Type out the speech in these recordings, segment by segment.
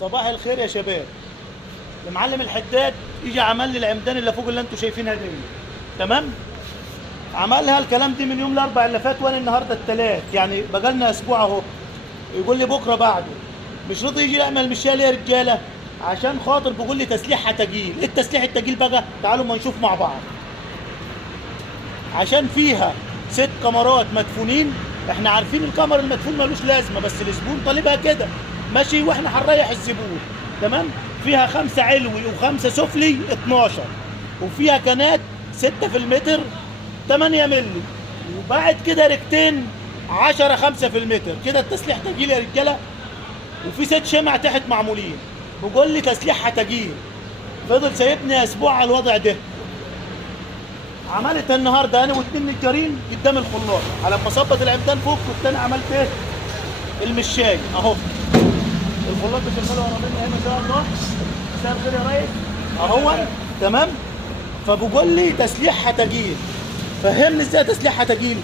صباح الخير يا شباب. المعلم الحداد يجي عمل لي العمدان اللي فوق اللي انتم شايفينها دي، تمام؟ عملها الكلام دي من يوم الاربع اللي فات، وانا النهارده الثلاث، يعني بقالنا اسبوع اهو. يقول لي بكره بعده. مش راضي يجي يعمل مشيه ليه يا رجاله؟ عشان خاطر بيقول لي تسليحها تجيل. ايه التسليح التجيل بقى؟ تعالوا ما نشوف مع بعض. عشان فيها 6 كاميرات مدفونين. احنا عارفين الكاميرا المدفون ملوش لازمه، بس الزبون طالبها كده ماشي، واحنا هنريح الزبون، تمام؟ فيها 5 علوي و5 سفلي 12، وفيها كانات 6 في المتر 8 مللي، وبعد كده ركتين 10 5 في المتر. كده التسليح تجيل يا رجاله. وفي 6 شمع تحت معمولين. بيقول لي تسليحها تجيل. فضل سايبني اسبوع على الوضع ده. عملت النهارده انا واتنين نجارين قدام الخلاط، على ما اظبط العمدان فوق، والتاني عملت ايه؟ المشاي اهو. الخلاط بتعمله ورا مني هنا ان شاء الله. مساء الخير يا ريس. اهو تمام. فبقول لي تسليحها تجيل. فهمني ازاي تسليحها تجيل؟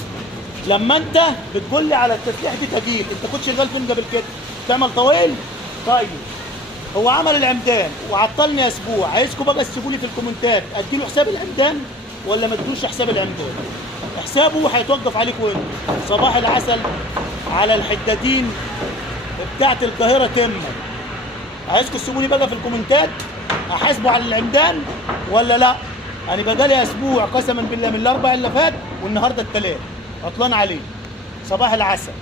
لما انت بتقول لي على التسليح دي تجيل، انت كنت شغال فين قبل كده؟ تعمل طويل؟ طيب. هو عمل العمدان وعطلني اسبوع، عايزكم بقى تسيبوا لي في الكومنتات اديله حساب العمدان ولا ما تدوش حساب العمدان. حسابه هيتوقف عليكم انتوا. صباح العسل على الحدادين بتاعت القاهره تمه. عايزكم تسيبوني بقى في الكومنتات احاسبه على العمدان ولا لا. انا بقالي اسبوع قسما بالله من الاربع اللي فات، والنهارده الثلاث عطلان عليه. صباح العسل.